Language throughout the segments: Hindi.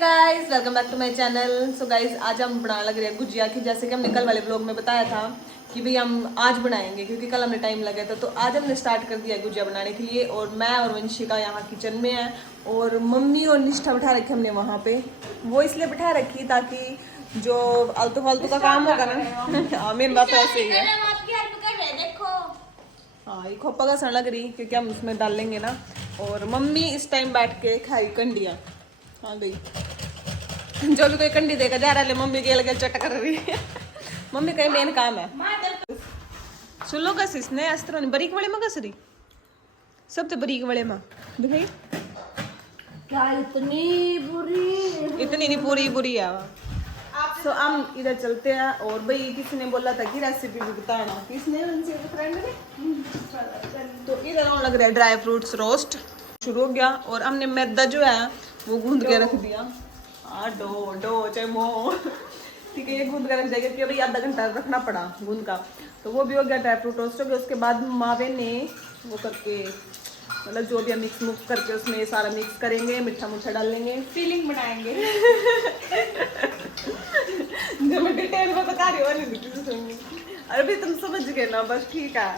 Guys welcome back to my channel. So guys आज हम बनाने लग रहे हैं गुजिया की, जैसे कि हमने कल वाले ब्लॉग में बताया था कि भाई हम आज बनाएंगे क्योंकि कल हमने टाइम लगा था। तो आज हमने स्टार्ट कर दिया गुजिया बनाने के लिए और मैं और वंशिका यहाँ किचन में है और मम्मी और निष्ठा बैठा रखी हमने वहाँ पे। वो इसलिए बैठा रखी ताकि जो आलतू फालतू का काम होगा ना मेन बात ऐसे ही है। हाँ ये खोपा का सड़ लग रही क्योंकि हम उसमें डाल लेंगे ना। और मम्मी इस टाइम बैठ के खाई कंडियाँ। हाँ गई जो भी कोई कंडी देगा जा रहा है मम्मी गेल गेल चट कर रही है। मम्मी का मेन काम है सुलो कस इसने अस्त्र बरीक वाले में कसरी सब तो बरीक वाले में दिखाई क्या इतनी नहीं पूरी बुरी है। सो हम इधर चलते हैं और भाई किसी ने बोला था कि रेसिपी भी बताना, किसने उनसे फ्रेंड ने। तो इधर हम लग रहा है ड्राई फ्रूट्स रोस्ट शुरू हो गया और हमने मैदा जो है वो गूंद के रख दिया। डो चाहे मो ठीक है, ये गूंद के रख दिया क्योंकि अभी आधा घंटा रखना पड़ा गूंद का। तो वो भी हो गया, ड्राई फ्रूट रोस्ट हो गया। उसके बाद मावे ने वो करके मतलब जो भी हम मिक्स मुक्स करके उसमें सारा मिक्स करेंगे, मीठा मुठा डाल लेंगे, फीलिंग बनाएंगे। जो मैं डिटेल में बता रही हूँ अरे भी तुम समझ गए ना, बस ठीक है।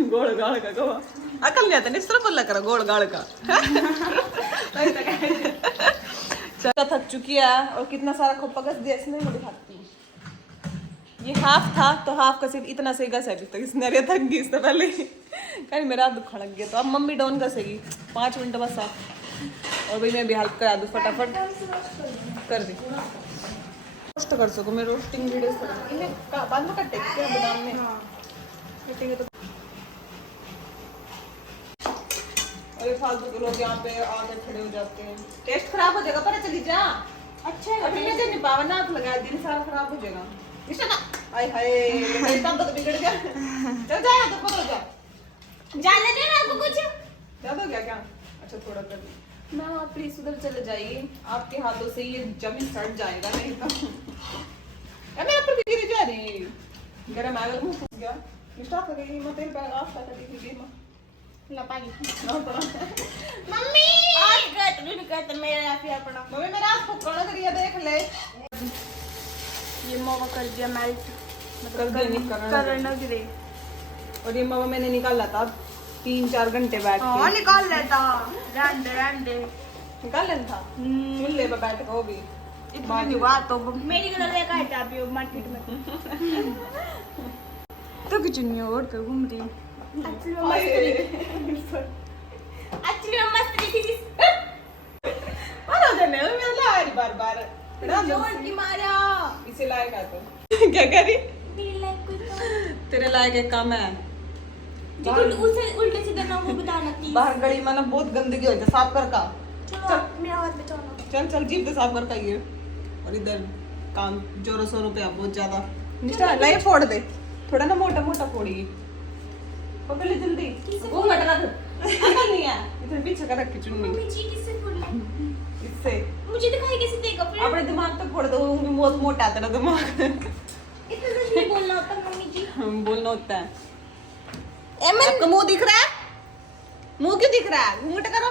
गोड़ गाड़ का गोवा अकल नहीं आता नहीं, सिर्फ बोला करो गोड़ गाड़ का। थक चुकी है और कितना सारा खोपा गस दिया इसने, मैं दिखाती हूँ। ये हाफ था तो हाफ का सिर्फ इतना से गस है अभी तक इसने। अरे थक गई इससे पहले कहीं मेरा हाथ दुखा लग गया। तो अब मम्मी डाउन घसेगी 5 मिनट बस आप। और भाई मैं भी हेल्प करा दूँ फटाफट कर दी रोस्ट कर सको। मैं रोस्टिंग वीडियो बाद में कटे क्या बादाम में कटेंगे तो। अरे फालतू के लोग यहाँ पे आके खड़े हो जाते हैं, टेस्ट खराब हो जाएगा। पर चली जा अच्छा है अभी मैं नहीं पावा ना लगाया दिन सारा खराब हो जाएगा। हाय हाय तब तो बिगड़ गया। चल जा तो पकड़ जा जाने दे ना आपको कुछ ज्यादा हो गया क्या? अच्छा थोड़ा कर मैम आप प्लीज उधर चले जाइए, आपके हाथों से ये जमीन सड़ जाएगा नहीं तो। मैं ऊपर गिर जा रही गरम आग मुंह फूस गया निष्ठा कर गई मैं तेल पे ऑफ कर दी थी मां लपागी मम्मी आज गत नहीं कहते मेरा या फिर अपना मम्मी मेरा हाथ फुकना करिए देख ले। ये मावा कर दिया मेल्ट कर दे नहीं करना गिरे। और ये मावा मैंने निकाला था 3-4 घंटे बैठ के। हां निकाल लेता रंडे निकाल लेना था चूल्हे पे बैठ के। वो भी इतनी नहीं बात तो मेरी को लेकर हटा पियो मार्केट में तो कुछ नहीं और पे घूम रही एक्चुअली मैं मस्त थी अरे जाने मैं ला रही बार जोर की मारा इसे लायक आ तो क्या करी तेरे लायक एक काम है उल्टे सीधे ना वो बताना प्लीज। बाहर गली में ना बहुत गंदगी होती है, साफ कर का। चलो मेरा हाथ बचाओ। चल जीप से साफ कर का ये। और इधर काम जोरों शोरों पे बहुत ज्यादा निष्ठा लाई फोड़ दे थोड़ा ना मोटा मोटा फोड़िए पकड़ ले जल्दी। वो मत रख अकल नहीं है इधर पीछे कर रख के चुन्नी मम्मी जी किससे फोड़ी इससे मुझे दिखाई कैसे देगा फिर अपने दिमाग तक फोड़ दो, वो भी बहुत मोटा है तेरा दिमाग। इतना जल्दी बोलना होता मम्मी जी। बोलना होता है। आपका मुंह दिख रहा है? मुंह क्यों दिख रहा है? घूंघट करो।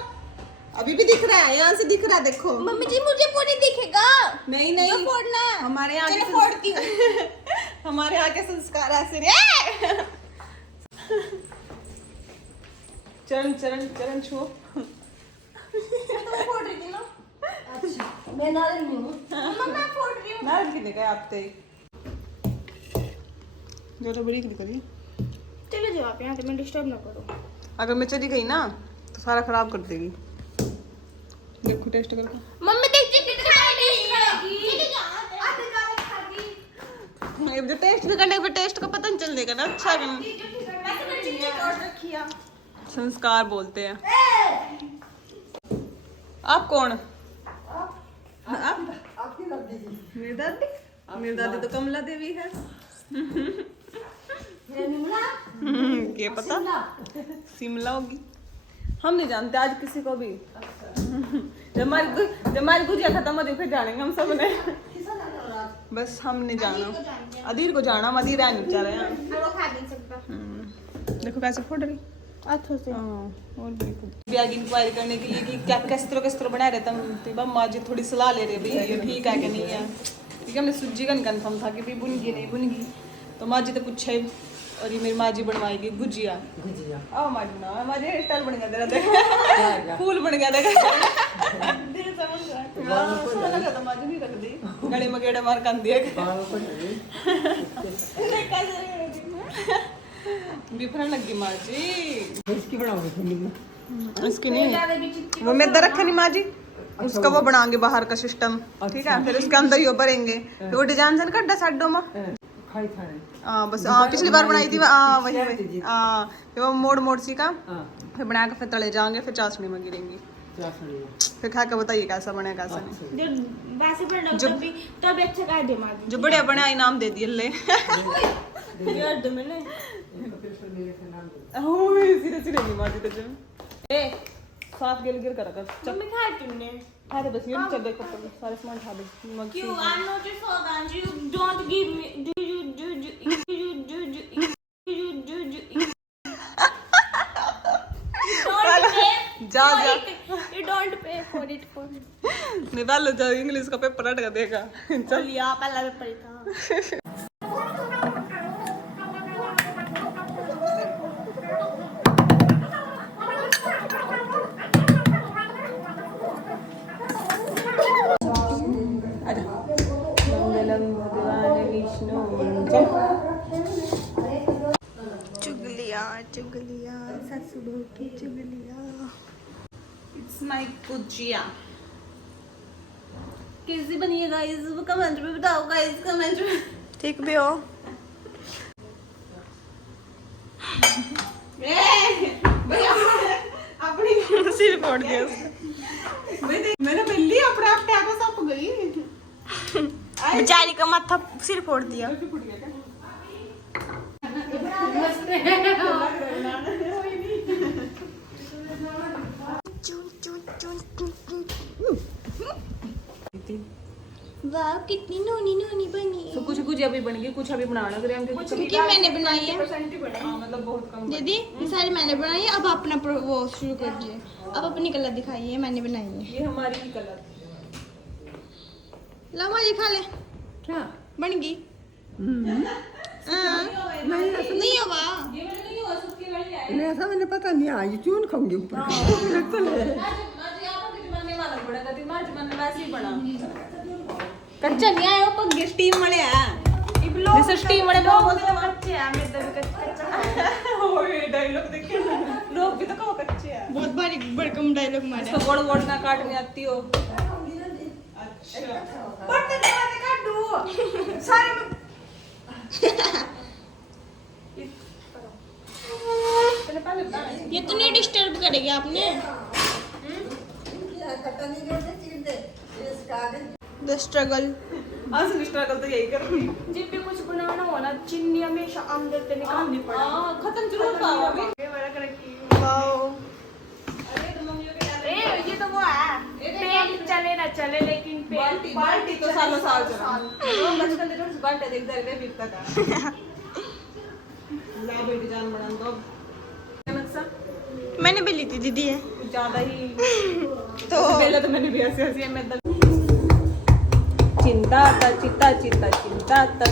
अभी भी दिख रहा है, यहाँ से दिख रहा है देखो। मम्मी जी मुझे फोड़ी दिखेगा नहीं जो फोड़ना है हमारे यहाँ चलो फोड़ती हूँ। हमारे यहाँ के संस्कार ऐसे रे। चरण छुओ। तो फोड़ रही थी ना। अच्छा मैं नारियल नहीं हूँ मम्मा मैं फोड़ रही हूँ। नारियल कितने का आप ते जो तो बड़ी क्लिक करिए। चलो जाओ आप यहाँ से, मैं डिस्टर्ब ना करो। अगर मैं चली गई ना तो सारा खराब कर देगी। देखो टेस्ट करके मम्मी देखती कितनी खाएगी चले जा आधे गाने खाएगी। जो टेस्ट भी करने पे टेस्ट का पता नहीं चलेगा ना। अच्छा वैसे मैं चिकन काट रखी है। संस्कार बोलते हैं। आप कौन? आप आपकी दादी जी मेरी दादी तो कमला देवी है। ये पता शिमला होगी, हम नहीं जानते आज किसी को भी। जब हमारी गुजिया खत्म होती फिर जानेंगे हम सब ने। बस हम नहीं जाना, अधीर को जाना, हम अधीर है नहीं बेचारे यहाँ। वो खा नहीं सकता। देखो कैसे फोड़ रही हाथों से और भी आगे इंक्वायरी करने के लिए कि क्या किस तरह बना रहे तुम तो मम्मा जी थोड़ी सलाह ले रहे भाई ये ठीक है कि नहीं है, क्योंकि हमने सूजी का कन्फर्म था कि भाई बुनगी नहीं बुनगी, तो माँ जी तो पूछे और ये मेरी माँ जी बनवाएगी गुजिया। आओ माँ जी ना माँ जी हेयर स्टाइल बन गया तेरा, फूल बन गया देखा माँ जी नहीं रख दी गले में गेड़ा मार कर दिया बिफरन लगी माँ जी। इसकी बनाओगे इसकी नहीं वो मैं इधर रखा नहीं माँ जी, उसका वो बनाएंगे बाहर का सिस्टम, ठीक है, फिर उसके अंदर ही वो भरेंगे, फिर वो डिजाइन से कड्डा साडो में बस पिछली बार बनाई थी वही वही फिर वो मोड़ सी का फिर बना के फिर तले जाएंगे, फिर चाशनी में गिरेंगी, फिर खा के बताइए कैसा बने कैसा नहीं। जो वैसे पर जो तो भी अच्छा कर दे माँ जो बढ़िया बना इनाम दे दिए ले यार दे मैंने सीधे सीधे नहीं मार दी तुझे ए साफ गिर कर मम्मी खाए तुमने अरे बस ये चल देखो सारे सामान खा दे क्यों I am not your for you don't give me do जा you don't pay for it for me निकाल जा इंग्लिश का पेपर हट का देगा चल या पहला पेपर था मंगलम भगवान विष्णु चुगलिया सासू बहू की चुगलिया। इट्स माय गुजिया कैसी बनी है गाइस वो कमेंट में बताओ गाइस कमेंट में ठीक भी हो अपनी सिर फोड़ दिया मैंने पहली अपने आप टैको सप गई बेचारी का माथा सिर फोड़ दिया। वाह कितनी नोनी नोनी बनी तो कुछ अभी बन गई कुछ अभी बनाना अगर हम क्योंकि मैंने बनाई है मतलब बहुत कम दीदी ये सारी मैंने बनाई है। अब अपना वो शुरू कर दिए अब अपनी कलर दिखाइए मैंने बनाई है। ये हमारी ही कलर ला माँ जी खा ले क्या बन गई नहीं होगा ये वाली नहीं हुआ सुक्की वाली है नहीं ऐसा मैंने पता नहीं आज चून खाऊंगी ऊपर कच्चा नहीं आया पर स्टीम वाले है जैसे स्टीम वाले लोग बोलते हैं कच्चे हैं मैं तो कच्चा ओए डायलॉग देखिए लोग भी तो कहो कच्चे हैं बहुत बारी बड़कम डायलॉग मारा इसको गोड़ गोड़ ना काटने आती हो अच्छा बर्तन दरवाजे काट दो सारे ये तो नहीं डिस्टर्ब करेगी आपने द स्ट्रगल असली स्ट्रगल तो यही करूंगी जब भी कुछ बनाना हो ना चीनी हमेशा अंदर से निकालनी पड़े खत्म जरूर पाओ अभी वाओ अरे तो मम्मी के यार ये तो वो है पेन चले ना चले लेकिन बाल्टी तो सालों साल चला तो बचपन से जो बाल्टी देख दे रे बिकता था ला बेटी जान बना दो मैंने भी ली थी दीदी है कुछ ज्यादा ही तो पहले तो मैंने भी ऐसे मैं चिंता ता चिता चिता चिंता ता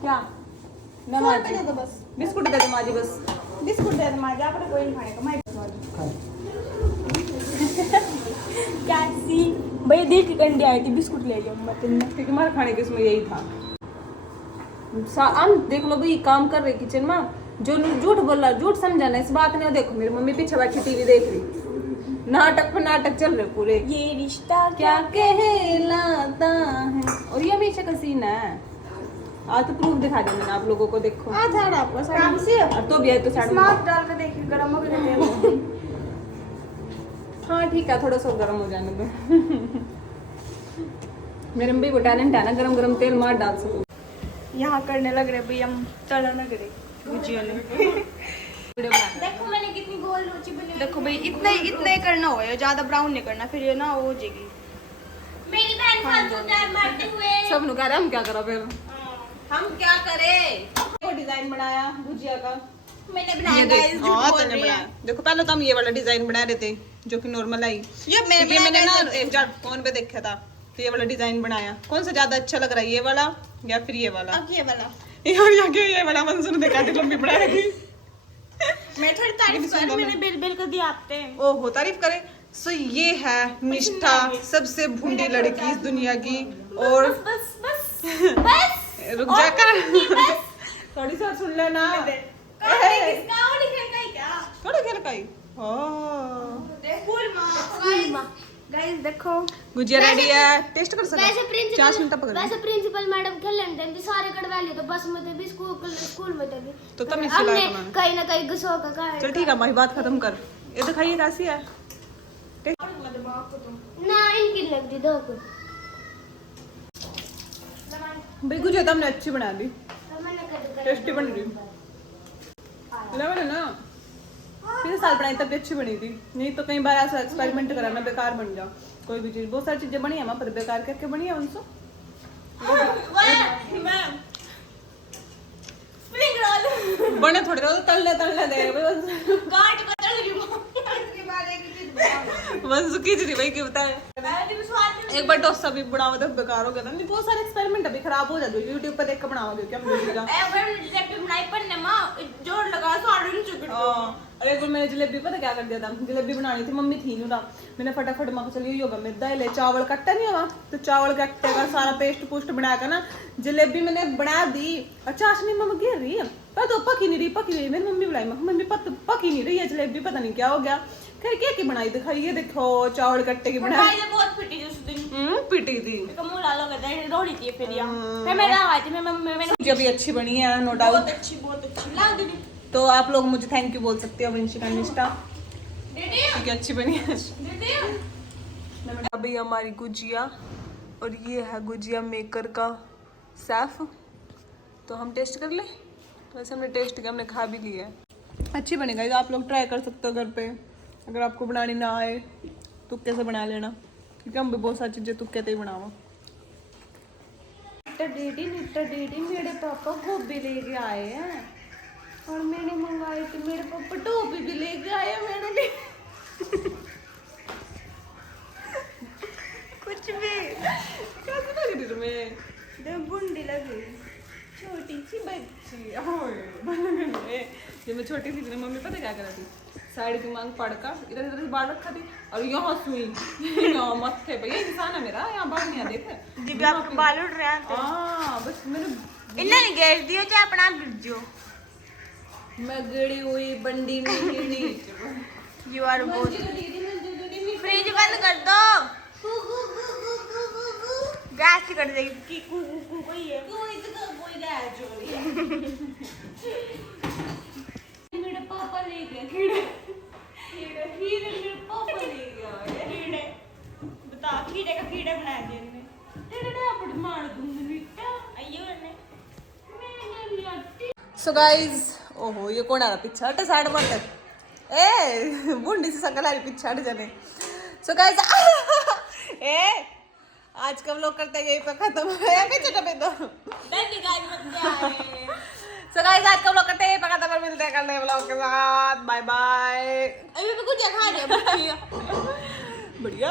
क्या ना माजी तो बस बिस्कुट दे दो माजी बस बिस्कुट दे दो माँ आपने कोई नहीं खाएगा मैं कैसी भैया देख के कंडी आई थी बिस्कुट ले लिया मम्मा तुमने क्योंकि हमारे खाने के इसमें यही था हम देख लो भाई काम कर रहे किचन में जो झूठ बोल रहा झूठ समझाना इस बात ने देखो मेरी मम्मी पीछे बैठी टीवी देख रही नाटक पर नाटक चल रहे पूरे ये रिश्ता क्या कहलाता है और ये हमेशा का सीन है आज तो प्रूफ दिखा दिया मैंने आप लोगों को देखो था आपका काम से और तो भी है तो साइड में स्मार्ट डाल के देखिए गरम हो गया हाँ ठीक है थोड़ा सा गर्म हो जाने दो मेरे में भी वो टैलेंट है ना गरम गरम तेल मार डाल सको यहाँ करने लग रहे भैया हम तला ना करे भुजिया ने वीडियो बना देखो मैंने कितनी गोल रोटी बनाई देखो भाई इतना ही करना होगा ज्यादा ब्राउन नहीं करना फिर ये ना हो जाएगी मेरी बहन फालतू प्यार मारते हुए सब नु कह रहे हम क्या करा फिर हम क्या करें वो डिजाइन बनाया भुजिया का मैंने ये बनाया देख, गाइस, हाँ तूने बनाया। देखो पहले तो हम ये वाला डिजाइन बना रहे थे जो कि नॉर्मल आई, ये मैंने मैंने ना एक जार फोन पे देखा था, तो ये वाला डिजाइन बनाया। कौन सा ज्यादा अच्छा लग रहा है, ये वाला या फिर ये वाला? अब ये वाला यार ये वाला मंसूर ने काटी लंबी बना रखी। मैं थोड़ी तारीफ कर, मैंने बिल कर दिया आपने। ओहो तारीफ करे। सो ये है निष्ठा, सबसे भूंडी लड़की इस दुनिया की। और बस बस बस रुक जा कर, बस थोड़ी सी और सुन लेना। किसका और लिखने का है क्या? थोड़ा खेल का ही। फुल मार्क्स गाइस देखो। गुजिया रेडी है, टेस्ट कर सकते वैसे हो। 4 मिनट पकड़। वैसे प्रिंसिपल मैडम खेलन देंगे सारे कड़वा लिए, तो बस में भी स्कूल में भी तो तब हमने मिस लाया कहीं ना कहीं घसो का कहा चल ठीक है, हमारी बात खत्म कर। ये दिखाइए कैसी है। ना इनकी लग दी दो को भाई गुजिया तो हमने अच्छी बना दी, तो मैंने कद कर टेस्टी बन रही। लेवल है ना, पिछले साल बनाई तब भी अच्छी बनी थी। नहीं तो कई बार ऐसा एक्सपेरिमेंट करा ना बेकार बन जा कोई भी चीज। बहुत सारी चीजें बनी है पर बेकार करके बनी है उनसे। स्प्रिंग रोल बने थोड़े रोज तलने दे बस। गांठ बदल गई इसके बाद एक चीज बनाओ। बस खिचड़ी भाई क्यों बताए। मैं विश्वास एक बार डोसा भी बनाओ तो बेकार हो गया था। नहीं बहुत सारे एक्सपेरिमेंट अभी खराब हो जाते यूट्यूब पे देख के बनाओगे क्या हम लोग का। बनाई पर ने मां जोर लगा सारे नु चुक और एक बार मैंने जलेबी पता क्या कर दिया था, जलेबी बनानी थी, मम्मी थी नहीं ना, मैंने फटाफट माँ को चलिए योगा मैदा ले चावल कट्टा नहीं हुआ, तो चावल के आटे का सारा पेस्ट पुस्ट बना कर ना जलेबी मैंने बना दी। और चाशनी मम्मी गिर रही है पर तो पकी नहीं रही। मेरी मम्मी बुलाई, मम्मी पकी नहीं रही है जलेबी, पता नहीं क्या हो गया। फिर क्या की बनाई दिखाइए, देखो चावल के आटे की बनाई। भाई ने बहुत पिटी थी उस दिन, पिटी थी कमू लालो कहता है रोड़ी थी फिर या फिर मेरा आवाज में मम्मी मैंने जो भी अच्छी बनी है नो डाउट। बहुत अच्छी ला दीदी तो आप लोग मुझे थैंक यू बोल सकते हो वंशिका निष्ठा, दीदी क्योंकि अच्छी बनी है। दीदी अभी हमारी गुजिया, और ये है गुजिया मेकर का सैफ। तो हम टेस्ट कर ले। वैसे हमने टेस्ट किया, हमने खा भी लिया है। अच्छी बनेगा, आप लोग ट्राई कर सकते हो घर पे। अगर आपको बनानी ना आए तुक्के से बना लेना, क्योंकि हम भी बहुत सारी चीज़ें तुक्के से ही बनावा। दीदी मेरे पापा गोभी लेके आए हैं और मैंने मंगाई थी, मेरे पापा टोपी भी लेके आए हैं मेरे लिए। कुछ भी कैसे लग रही तुम्हें? जब बुंडी लगी छोटी सी बच्ची। जब मैं छोटी थी मेरी मम्मी पता क्या कर रही थी, साड़ी की मांग पड़कर इधर इधर से बाल रखा थी और यहाँ सुई यहाँ मत्थे पे। ये इंसान है मेरा, यहाँ बाल नहीं देख जी आपके बाल उड़ रहे हैं हाँ बस मैंने इन्हें नहीं घेर दियो चाहे अपना गिर जियो। मैं गिरी हुई बंडी नहीं गिरी। You are good. फ्रिज बंद कर दो, गैस कर देगी की कू कू कू कोई है कोई गैस हो रही है। मेरे पापा ले गए कीड़े कीड़े मेरे पापा ले गया कीड़े। बता कीड़े का कीड़े बना दिए इन्होंने। तेरे डापड़ मार दूंगी बेटा। अयो ने मैंने लट्टी सो गाइस, ओहो ये कौन आ रहा पीछे, हट साइड मत ए बुंडी से सकल आ रही पीछे, हट जाने। सो गाइस ए आज का व्लॉग करते हैं यही पे खत्म है। पीछे टपे दो डंडी गाड़ी मत जाए। सो गाइस आज का व्लॉग करते हैं यही पे खत्म, और मिलते हैं कल नए व्लॉग के साथ। Bye bye. अभी मैं कुछ खा रही हूँ बढ़िया।